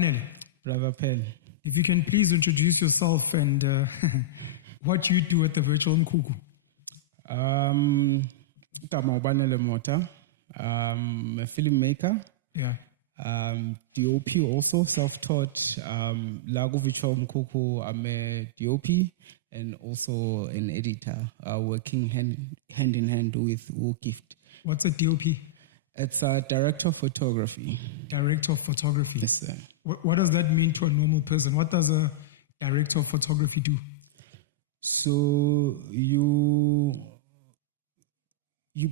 Banele, Brother Pen. if you can please introduce yourself and what you do at the Virtual Mkhukhu. Banele Motha. A filmmaker. Yeah. DOP also, self-taught. Virtual Mkhukhu, I'm a DOP and also an editor, working hand in hand with Gift. What's a DOP? It's a director of photography. Director of photography. Yes, sir. What does that mean to a normal person? What does a director of photography do? So you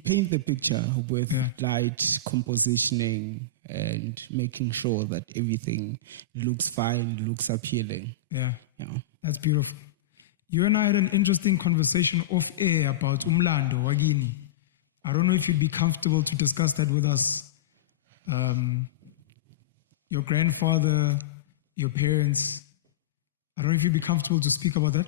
paint the picture with light, compositioning, and making sure that everything looks fine, looks appealing. Yeah. That's beautiful. You and I had an interesting conversation off air about umlando wagini. I don't know if you'd be comfortable to discuss that with us. Your grandfather, your parents. I don't know if you'd be comfortable to speak about that.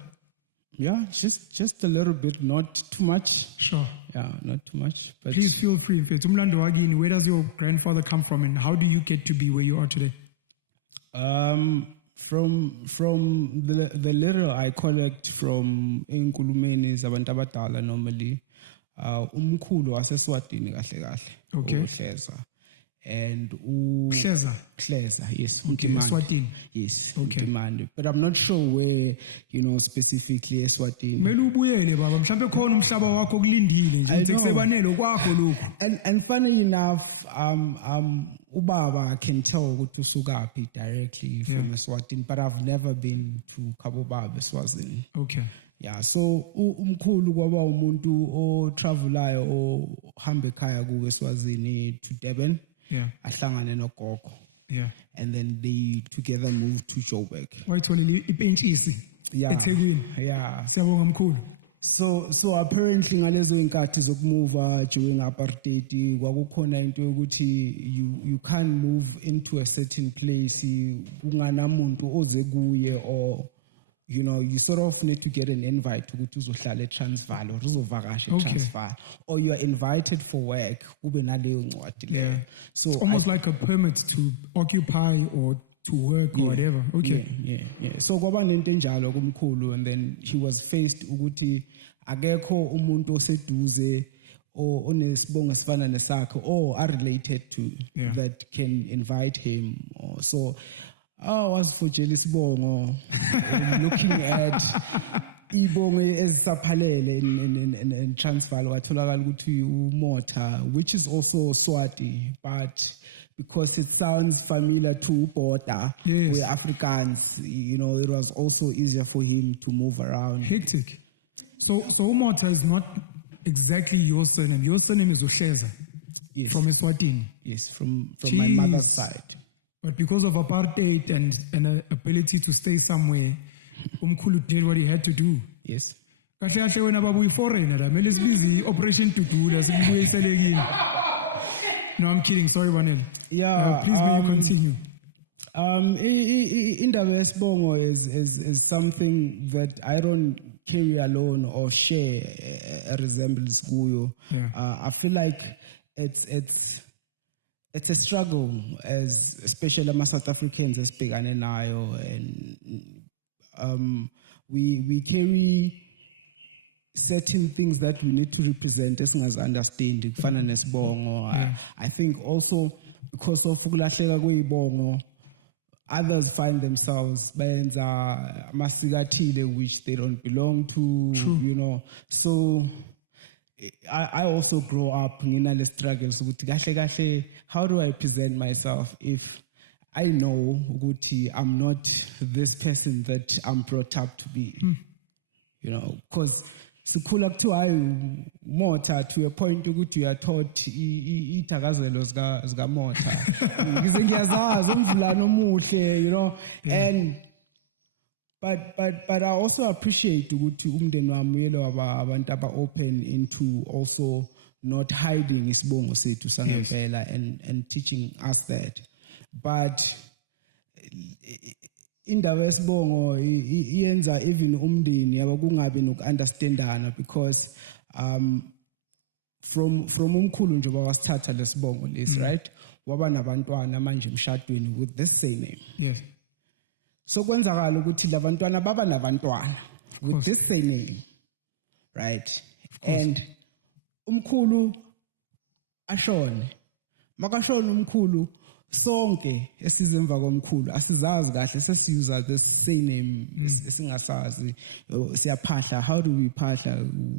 Yeah, just a little bit, not too much. Sure. Yeah, not too much. But please feel free. Umlando wagini, where does your grandfather come from, and how do you get to be where you are today? From the little I collect from Inkulumeni Zabantu Abadala normally, umkhulu waseSwatini kahle kahle. Okay. Uhleza. And Hleza, yes. Okay, Eswatini. Yes. Okay. Demand. But I'm not sure where, specifically Eswatini. Melu ubuyele baba, mhlambe khona umhlaba wakho kulindile nje sekusebanele kwakho lokho. And funny enough, ubaba can tell ukuthi usukapi directly from Eswatini, but I've never been to Cabo Baba, Eswatini. Okay. Yeah, so umkhulu kwaba umuntu o travelayo o hambe ekhaya ku Eswatini to Durban. Yeah. Ahlangane nogogo. Yeah. And then they together moved to Joburg. Wayitholile ipentshisi eThekwini. Yeah. Siyabonga mkhulu. So apparently ngalezo inkathi zokumove during apartheid kwakukhona into yokuthi you can't move into a certain place kunganamuntu oze kuye, or you sort of need to get an invite ukuthi uzohlala eTransvaal or uzovakasha eTransvaal, or you are invited for work kube naleyo ncwadi leyo. So it's almost like a permit to occupy or to work or whatever. Okay. Yeah. So kwaba nento enjalo kumkhulu, and then he was faced ukuthi akekho umuntu oseduze onesibongo esifana nesakhe or are related to that can invite him. So I was for jealous bongo, looking at ibongo ezisaphalele in Transvaal watholakala ukuthi uMotha, which is also Swati, but because it sounds familiar to Bota, we're Africans, it was also easier for him to move around. Hectic. So uMotha is not exactly your surname. Your surname is Uhleza. Yes. From Eswatini. Yes, from my mother's side. But because of apartheid and an ability to stay somewhere, umkhulu did what he had to do. Yes. Kahle kahle wena baba uyi-foreigner la, mele sibize operation to do la sikubuyisele kini. No, I'm kidding. Sorry, Banele. Yeah. Please may you continue. Indaba yesibongo is something that I don't carry alone or share a resemblance kuyo. I feel like it's a struggle, especially as South Africans esibhekane nayo, and we carry certain things that we need to represent as understand kufana nesibongo. I think also because of ukulahleka kwezibongo, others find themselves benza amasiko which they don't belong to. True. So I also grow up in the struggles with how do I present myself if I know I'm not this person that I'm brought up to be. Because sikhula kuthiwa Motha to a point ukuthi you are taught ithakazelo zika Motha. Ngize ngiyazazi umdlalo omuhle, and But I also appreciate ukuthi umndeni wami abantu aba-open into also not hiding isibongo sethu sangempela and teaching us that. But indaba yesibongo iyenza even umndeni yabo kungabi noku-understandana because from umkhulu nje wasithatha lesibongo lesi, right? Waba nabantwana manje emshadweni with this same name. Yes. So kwenzakala ukuthi labantwana baba nabantwana with this same name, right? And umkhulu ashone. Makashone umkhulu sonke esizemva komkhulu asizazi kahle sesiyuza the same name esingasazi siyaphahla. How do we phahla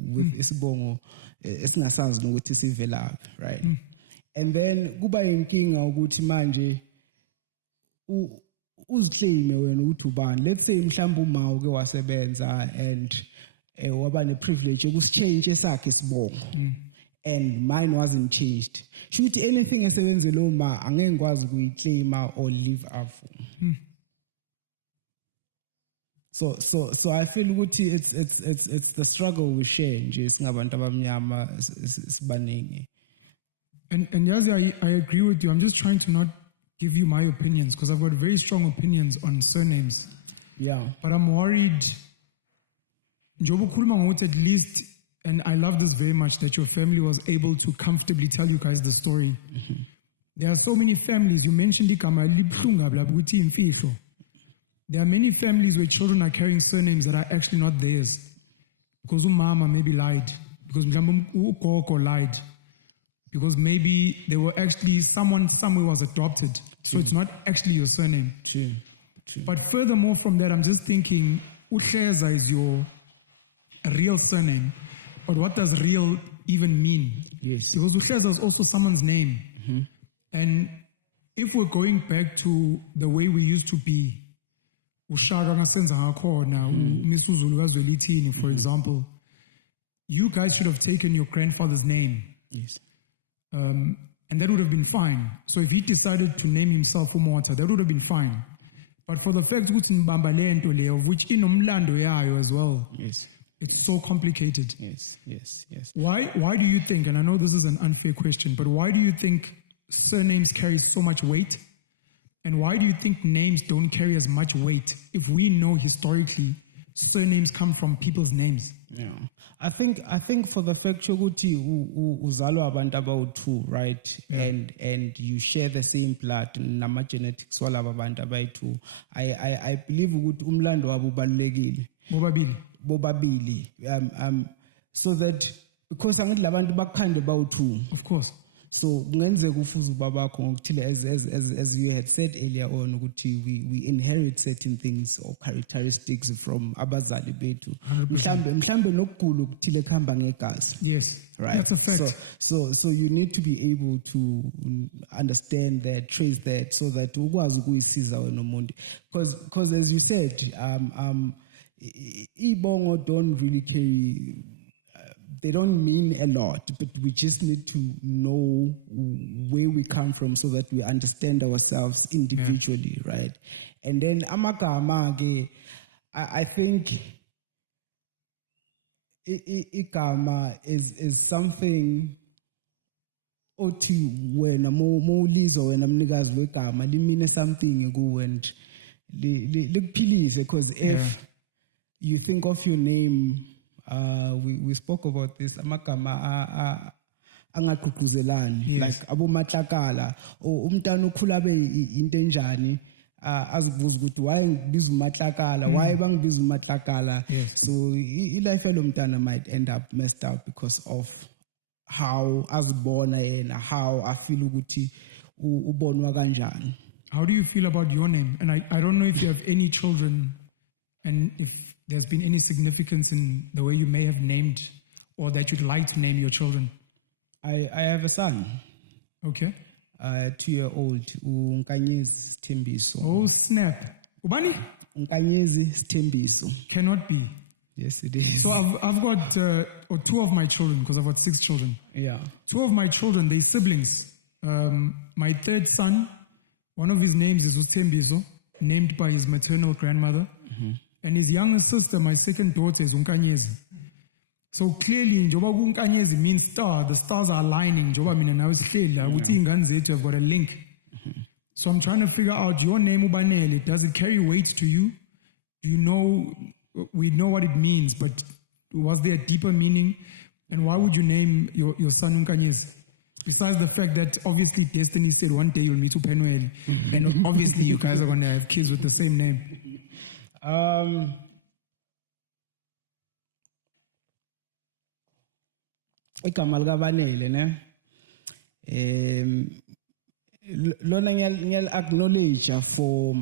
with isibongo esingasazi nokuthi sivelaphi, right? And then kuba inkinga ukuthi manje uziclaime wena ukuthi ubani. Let's say mhlawumbe uma uke wasebenza and waba ne privilege yokusichange esakhe isibongo, and mine wasn't changed. Shoot anything esebenze lo ma angeke ngikwazi ukuyiclaima or leave up. So I feel ukuthi it's the struggle we share nje singabantu abamnyama sibaningi. And Yazi, I agree with you. I'm just trying to not give you my opinions because I've got very strong opinions on surnames. Yeah. But I'm worried. Njobo khuluma ngokuthi at least, and I love this very much, that your family was able to comfortably tell you guys the story. There are so many families. You mentioned igama libhlunga bla ukuthi imfihlo. There are many families where children are carrying surnames that are actually not theirs. Because umama maybe lied. Because ugogo lied. Because maybe they were actually someone somewhere was adopted. So it's not actually your surname. True. But furthermore from that, I'm just thinking, Uhleza is your real surname. But what does real even mean? Yes. Because Uhleza is also someone's name. And if we're going back to the way we used to be, Ushaka ngasenza ngakhona, uMisuzulu kaZwelithini, for example, you guys should have taken your grandfather's name. Yes. And that would have been fine. So if he decided to name himself Motha, that would have been fine. But for the fact ukuthi nibamba le nto leyo, which inomlando yayo as well. Yes. It's so complicated. Yes. Why do you think, and I know this is an unfair question, but why do you think surnames carry so much weight? And why do you think names don't carry as much weight if we know historically surnames come from people's names? Yeah. I think for the fact ukuthi uzalwa abantu abawu-2, right? Yeah. And you share the same blood nama genetics walaba abantu abayi-2. I believe ukuthi umlando wabo ubalulekile. Bobabili. So that because angithi labantu bakhande bawu-2. Of course. So kungenzeka ufuze ubabakho ngokuthile as you had said earlier on ukuthi we inherit certain things or characteristics from abazali bethu. Mhlambe nokugula ukuthile khamba ngegazi. Yes. Right. That's a fact. So you need to be able to understand that, trace that, so that ukwazi ukuyisiza wena umuntu. Because as you said, ibongo don't really carry. They don't mean a lot, but we just need to know where we come from so that we understand ourselves individually, right? And then amagama, I think igama is something othi wena mawulizwa wena mnikazi wegama limine something kuwe and likuphilise, because if you think of your name. We spoke about this. Amagama angagqugquzelani, yes. Like abomatlakala or umntana ukhula be into enjani azibuza ukuthi why ngibiza umatlakala, why bangibiza umatlakala. So life yalo mntana might end up messed up because of how azibona yena, how I feel ukuthi ubonwa kanjani. How do you feel about your name? And I don't know if you have any children and if there's been any significance in the way you may have named or that you'd like to name your children. I have a son. Okay. 2-year-old. Unkanyezi Sthembiso. Oh, snap. Ubani? Unkanyezi Sthembiso. Cannot be. Yes, it is. So I've got 2 of my children, because I've got 6 children. Yeah. 2 of my children, they're siblings. My third son, one of his names is Uthembiso, named by his maternal grandmother. And his younger sister, my second daughter, is Unkanyezi. So clearly, njoba Unkanyezi means star. The stars are aligning. Njoba mina nawe sihleli ukuthi ingane zethu have got a link. So I'm trying to figure out your name Banele. Does it carry weight to you? Do you know? We know what it means, but was there a deeper meaning? And why would you name your son Nkanyezi? Besides the fact that obviously Destiny said one day you'll meet Upenuel, and obviously you guys are going to have kids with the same name. Igama lika Banele ne lona ngiyal acknowledge for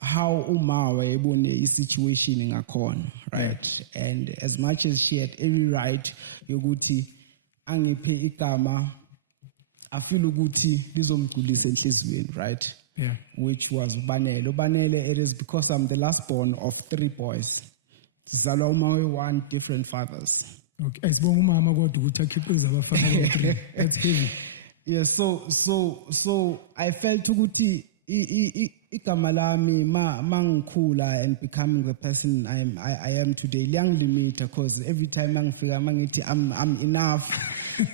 how uma wayebone isituation ngakhona, right? And as much as she had every right yokuthi angiphe igama, I feel ukuthi lizomgculisa enhlizweni, right? Yeah. Which was Banele. Banele, it is because I'm the last born of 3 boys. Zalwa uma one different fathers. Okay. That's heavy. Yeah, so I felt ukuthi igama lami mangikhula and becoming the person I am today liyangilimita, because every time mangifika mangithi I'm enough.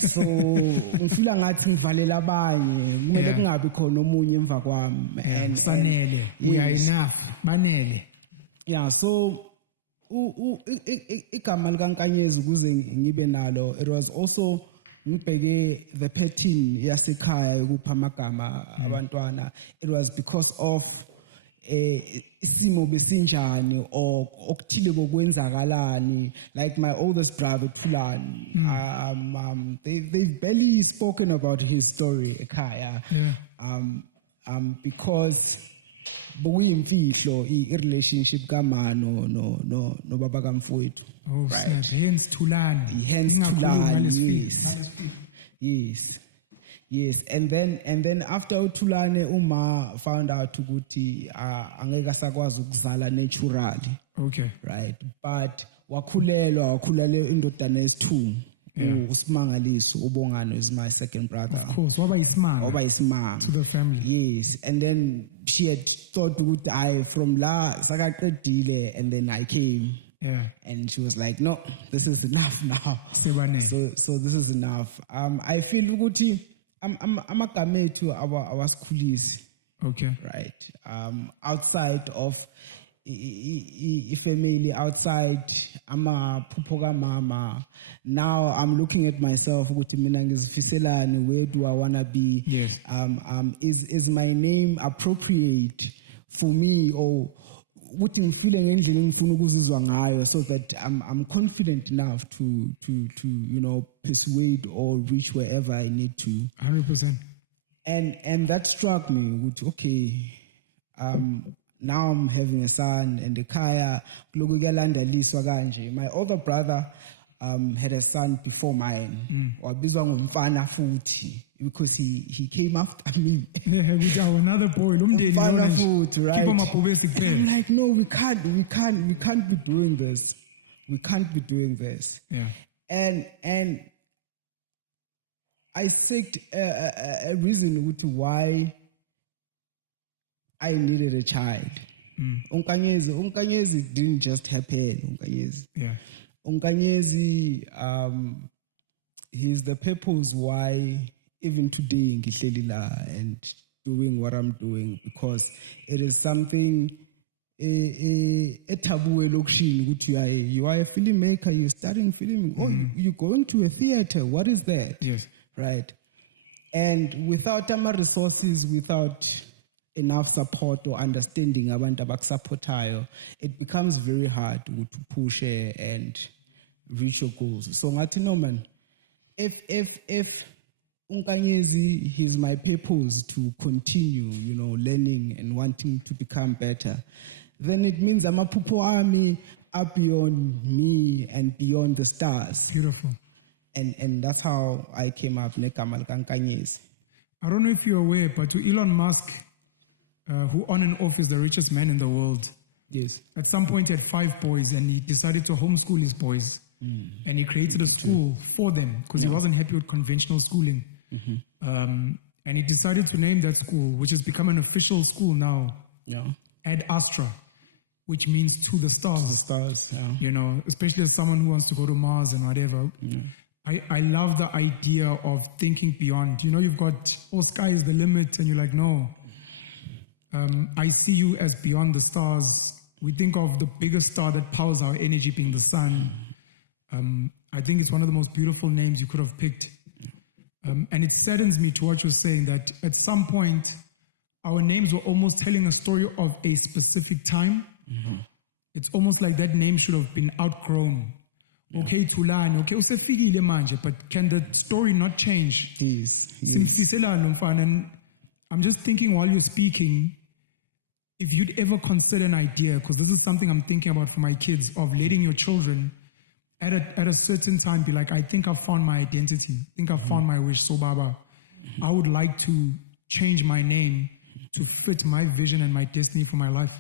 So ngifila ngathi ngivalela abanye, kumele kungabi khona omunye emva kwami. And Sanele, we are enough. Banele. Yeah, so igama likaNkanyezi ukuze ngibe nalo, it was also ngibheke the pattern yasekhaya ukupha amagama abantwana. It was because of isimo besinjani or okuthile kokwenzakalani. Like my oldest brother Tulani, they've barely spoken about his story ekhaya, because bokuyimfihlo i-relationship kama no baba kamfowethu. Oh, right. Hence Tulani. Yes. And then after uThulane uma found out ukuthi angeke asakwazi ukuzala naturally. Okay. Right. But wakhulelwa indodana yesithu. uSimangaliso uBongano is my second brother. Of course, waba isimanga to the family. Yes, and then she had thought ukuthi I from la sakaqedile, and then I came. Yeah. And she was like, no, this is enough now. So this is enough. I feel ukuthi amagama ethu awasikhulisi. Okay. Right. Outside of family, outside amaphupho kamama. Now I'm looking at myself ukuthi mina ngizifiselani, where do I want to be? Yes. Is my name appropriate for me, or ukuthi ngifile ngendlela engifuna ukuzizwa ngayo, so that I'm confident enough to persuade or reach wherever I need to. 100%. And that struck me, which okay, now I'm having a son, and the kaya kuloku kuyalandeliswa kanje. My older brother had a son before mine. Wabizwa ngumfana futhi, because he came after me. Another boy, Umfana futhi, right? I'm like, no, we can't be doing this. We can't be doing this. Yeah. And I seeked a reason why I needed a child. Unkanyezi didn't just happen. Unkanyezi, he's the purpose why even today ngihleli la and doing what I'm doing, because it is something etabu elokishini ukuthi you are a filmmaker, you're studying filming, you're going to a theater, what is that? Yes. Right. And without resources, without enough support or understanding abantu abakusupportayo, it becomes very hard to push and reach your goals. So ngathi no man, if Unkanyezi, he's my purpose to continue, learning and wanting to become better, then it means amaphupho ami are beyond me and beyond the stars. Beautiful. And that's how I came up negama likaNkanyezi. I don't know if you're aware, but to Elon Musk, who on and off is the richest man in the world. Yes. At some point he had 5 boys, and he decided to homeschool his boys. And he created a school for them because he wasn't happy with conventional schooling. And he decided to name that school, which has become an official school now, Ad Astra, which means to the stars. To the stars, yeah. Especially as someone who wants to go to Mars and whatever. Yeah. I love the idea of thinking beyond. You've got, sky is the limit, and you're like, no. I see you as beyond the stars. We think of the biggest star that powers our energy being the sun. I think it's one of the most beautiful names you could have picked. And it saddens me to what you're saying, that at some point, our names were almost telling a story of a specific time. It's almost like that name should have been outgrown. Okay, Tulani, okay, usefikile manje, but can the story not change? Yes. And I'm just thinking while you're speaking, if you'd ever consider an idea, because this is something I'm thinking about for my kids, of letting your children at a certain time be like, I think I've found my identity. I think I've found my wish. So Baba, I would like to change my name to fit my vision and my destiny for my life.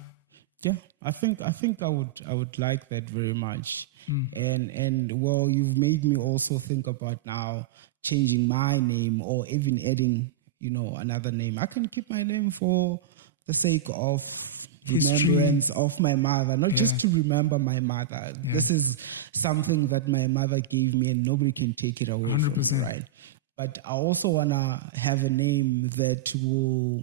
Yeah, I think I would like that very much. And well, you've made me also think about now changing my name or even adding, another name. I can keep my name for the sake of remembrance of my mother, not just to remember my mother. This is something that my mother gave me and nobody can take it away 100%. from me, right? But I also want to have a name that will,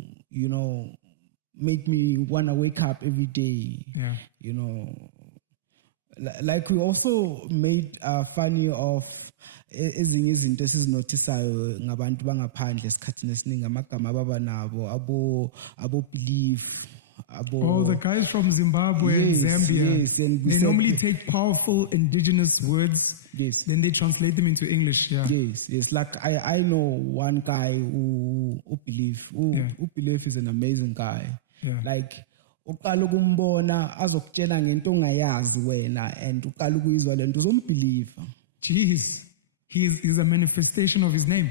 make me want to wake up every day. Like we also made funny of ezinye izinto esizinotisayo ngabantu bangaphandle esikhathini esiningi amagama ababa nabo abo believe Oh, the guys from Zimbabwe and Zambia. Yes, and they normally take powerful indigenous words, then they translate them into English. Yes. Like I know one guy who believe is an amazing guy. Like uqala ukumbona azokutshela ngento ongayazi wena and uqala ukuyizwa lento uzombelieve. Jeez, he's a manifestation of his name.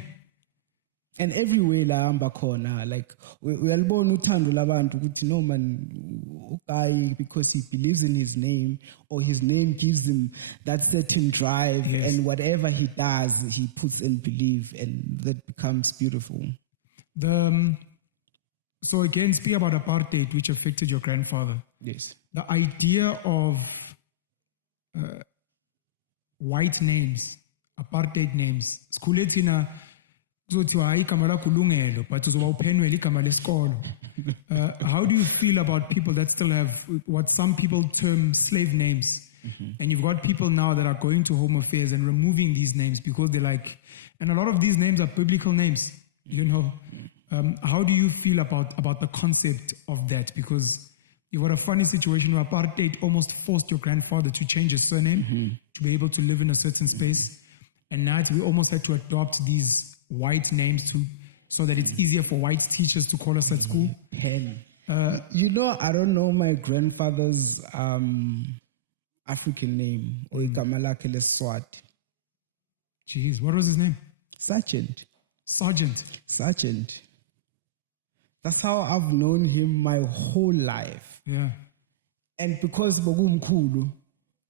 And everywhere la hamba khona, like uyalibona uthando labantu ukuthi no man uguy, because he believes in his name, or his name gives him that certain drive, and whatever he does he puts in belief, and that becomes beautiful. So again, speak about apartheid, which affected your grandfather. Yes. The idea of white names, apartheid names. Skuletina kuzothiwa igama lakho ulungelo, but uzoba uphenwele igama lesikolo. How do you feel about people that still have what some people term slave names? And you've got people now that are going to Home Affairs and removing these names because they're like, and a lot of these names are biblical names, How do you feel about the concept of that? Because you've got a funny situation where apartheid almost forced your grandfather to change his surname to be able to live in a certain space. And now we almost had to adopt these white names so that it's easier for white teachers to call us at school. I don't know my grandfather's African name, or igama lakhe leSwati. Jeez, what was his name? Sergeant. That's how I've known him my whole life. Yeah. And because Mkhulu,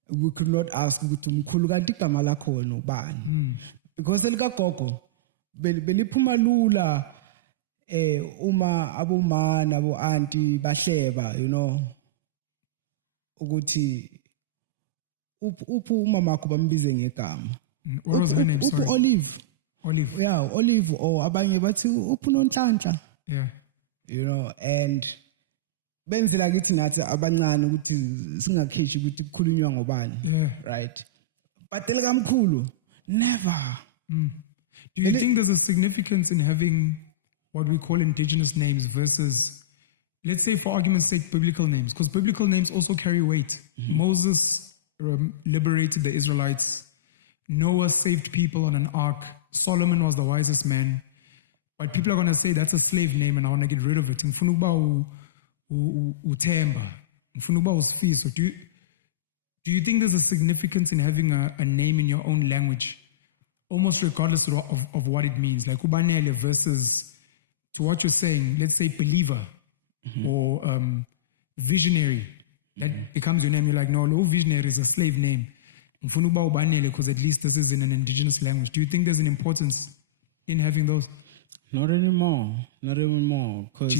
we could not ask Mkhulu kanti igama lakho wena ubani. Because elikagogo beliphuma lula uma aboma nabo auntie bahleba, ukuthi uphu umama wakho bambize ngegama. What was her name? Sorry. Olive. Yeah, Olive, or abanye bathi uphu noNhlanhla. Yeah. And benzela kithi nathi abancane ukuthi singakheshi ukuthi kukhulunywa ngobani, right? But elikamkhulu never. Do you think there's a significance in having what we call indigenous names versus, let's say for argument's sake, biblical names? Because biblical names also carry weight. Moses liberated the Israelites. Noah saved people on an ark. Solomon was the wisest man. But people are going to say that's a slave name and I want to get rid of it. Ngifuna ukuba uThemba. Ngifuna ukuba uSifiso. Do you think there's a significance in having a name in your own language, almost regardless of what it means? Like uBanele versus, to what you're saying, let's say believer or visionary. That becomes your name. You're like, no, visionary is a slave name. Ngifuna ukuba uBanele because at least this is in an indigenous language. Do you think there's an importance in having those? Not anymore. Because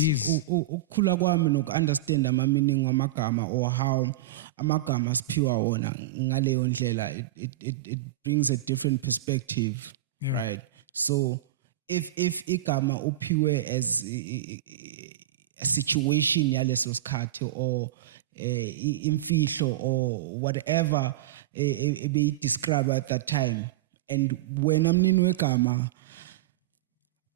ukukhula kwami noku-understand ama-meaning wamagama, or how amagama siphiwa wona ngaleyo ndlela, it brings a different perspective, right? So if igama uphiwe as a situation yaleso sikhathi, or imfihlo, or whatever, be described at that time. And when I'm in Wekama,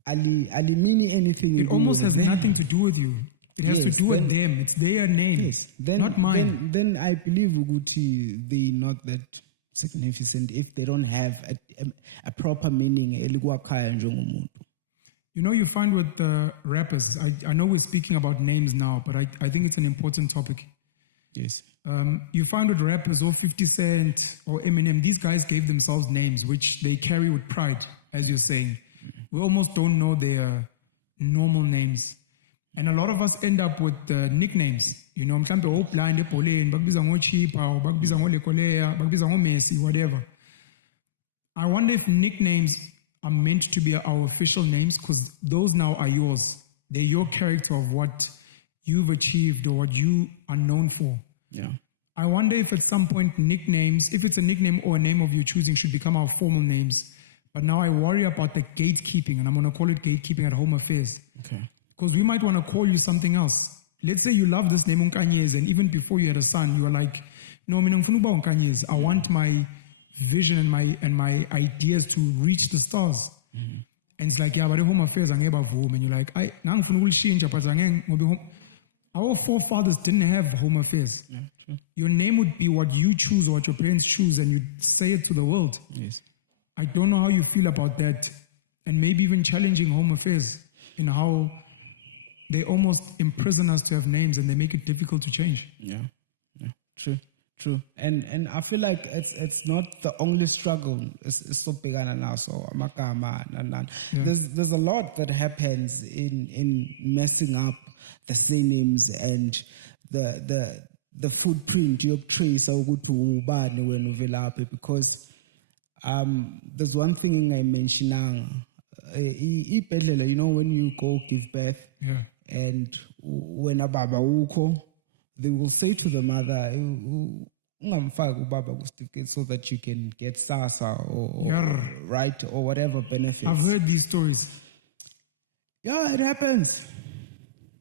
Ali mean anything. It almost has nothing to do with you. It has to do with them. It's their name, yes, not mine. Then I believe Uguti, they're not that significant if they don't have a proper meaning. You know, you find with rappers, I know we're speaking about names now, but I think it's an important topic. Yes. You find with rappers or 50 Cent or Eminem, these guys gave themselves names which they carry with pride, as you're saying. We almost don't know their normal names. And a lot of us end up with nicknames. You know, mhlambe oblind ebholeni, bakubiza ngoChipa, or bakubiza ngoLekolea, bakubiza ngoMessi, whatever. I wonder if nicknames are meant to be our official names, because those now are yours. They're your character of what you've achieved or what you are known for. Yeah. I wonder if at some point nicknames, if it's a nickname or a name of your choosing, should become our formal names. But now I worry about the gatekeeping, and I'm going to call it gatekeeping at Home Affairs. Okay. Because we might want to call you something else. Let's say you love this name Unkanyez, and even before you had a son, you were like, no, I want my vision and my ideas to reach the stars. Mm-hmm. And it's like, yeah, but the Home Affairs are never home. And you're like, our forefathers didn't have Home Affairs. Yeah, true. Your name would be what you choose or what your parents choose, and you'd say it to the world. Yes. I don't know how you feel about that, and maybe even challenging Home Affairs in how they almost imprison us to have names and they make it difficult to change. Yeah, true. And I feel like it's not the only struggle. It's so big now. So there's a lot that happens in messing up the surnames and the footprint you trace because there's one thing I mentioned. You know, when you go give birth, yeah. And when a baba uko, they will say to the mother, so that you can get SASA or right or whatever benefits. I've heard these stories. Yeah, it happens.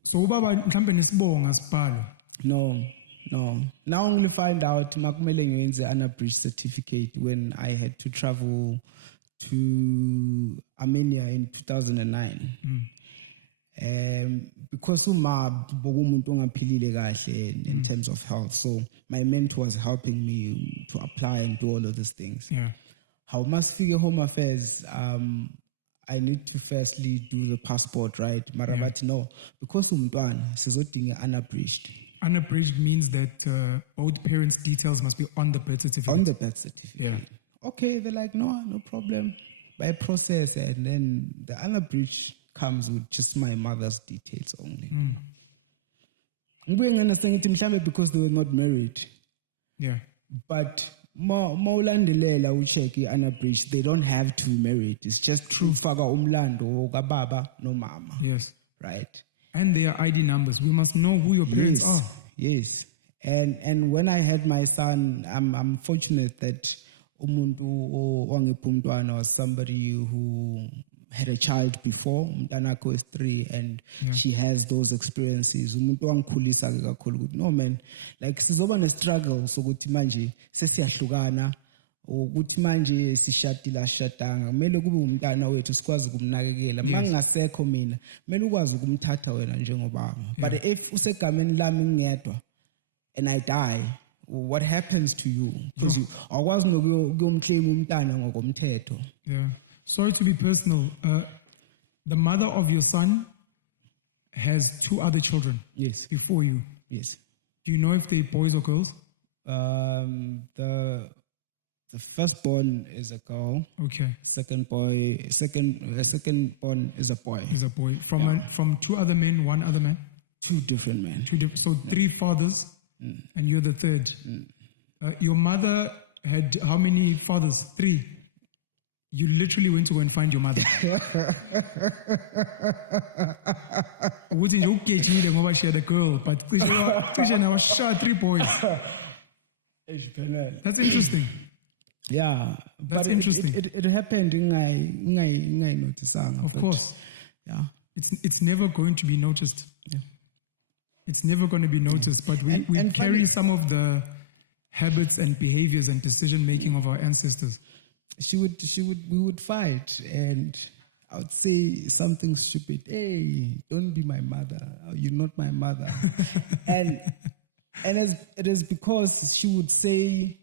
So baba No. Now only find out makumele the unabridged certificate when I had to travel to Armenia in 2009. Because in terms of health, so my mentor was helping me to apply and do all of these things. Yeah. How must figure Home Affairs? I need to firstly do the passport, right? Marabati no, because unabridged. Unabridged means that both parents' details must be on the birth certificate. On the birth certificate. Yeah. Okay, they're like, no problem. By process, and then the unabridged comes with just my mother's details only. Because they were not married. Yeah. But Maulandelela ucheki unabridged, they don't have to be married. It's just true faga umlando baba no mama. Yes. Right. And their ID numbers. We must know who your parents are. Yes. And when I had my son, I'm fortunate that umuntu wangipumntwana was somebody who had a child before. Mtanako is 3 and she has those experiences. Umuntu wangikhulisa kakhulu. No man, like sizoba ne struggle sokuthi manje sesiyahlukana ukuthi manje sishadila shatanga kumele kube umntana wethu sikwazi ukumnakekela mangasekho mina kumele ukwazi ukumthatha wena njengobaba. But if usegameni lami ngedwa and I die, what happens to you? Because you akwazi nokuyomclaim umntana ngokomthetho. Yeah. Sorry to be personal. The mother of your son has 2 other children. Yes. Before you. Yes. Do you know if they're boys or girls? The firstborn is a girl. Okay. Second born is a boy. Is a boy. From 2 other men, 1 other man? 2 different men. So 3 fathers, and you're the 3rd. Your mother had how many fathers? 3. You literally went to go and find your mother. She had a girl, but I was sure 3 boys. That's interesting. Yeah, that's but interesting. It happened in I noticed. Of course. Yeah. It's never going to be noticed. Yeah. It's never going to be noticed, but we carry some of the habits and behaviors and decision making of our ancestors? We would fight, and I would say something stupid. Hey, don't be my mother. You're not my mother. and it is because she would say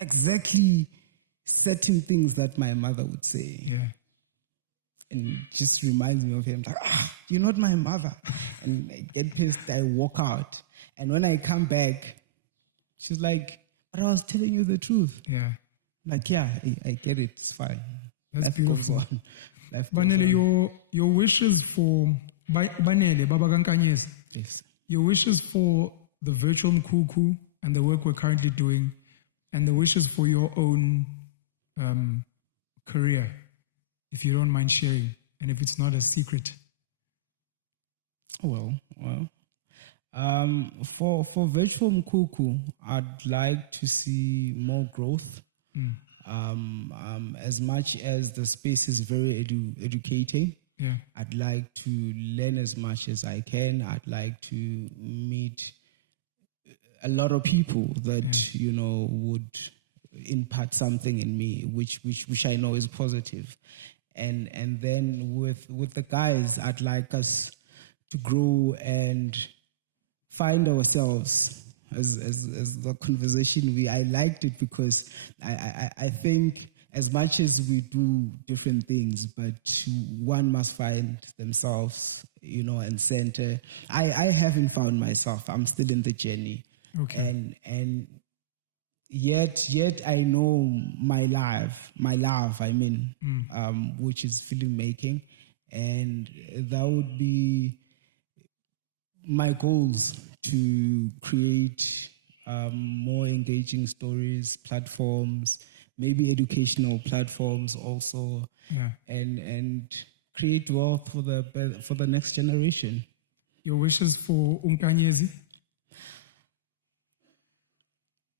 exactly certain things that my mother would say. Yeah. And it just reminds me of him. Like, you're not my mother. And I get pissed, I walk out. And when I come back, she's like, but I was telling you the truth. Yeah. Like, yeah, I get it. It's fine. That's Life beautiful. goes on. Life goes Banele, on. your wishes for Banele, Baba Kankanyezi, Yes. your wishes for the Virtual Mkhukhu and the work we're currently doing, and the wishes for your own career, if you don't mind sharing, and if it's not a secret. Well. For Virtual Mkhukhu, I'd like to see more growth. As much as the space is very educating, Yeah. I'd like to learn as much as I can. I'd like to meet a lot of people that would impart something in me, which I know is positive. And then with the guys, I'd like us to grow and find ourselves. As the conversation, I liked it because I think as much as we do different things, but one must find themselves, and center. I haven't found myself. I'm still in the journey. Okay. And yet I know my love, which is filmmaking, and that would be my goals, to create more engaging stories, platforms, maybe educational platforms also, and create wealth for the next generation. Your wishes for Umkanyezi?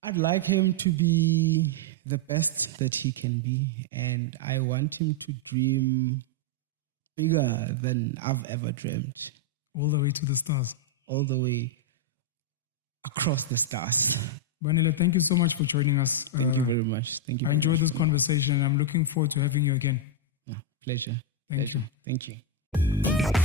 I'd like him to be the best that he can be, and I want him to dream bigger than I've ever dreamed. All the way to the stars. All the way across the stars. Banele, thank you so much for joining us. Thank you very much. Thank you. I enjoyed this conversation, and I'm looking forward to having you again. Pleasure. Thank you. Thank you.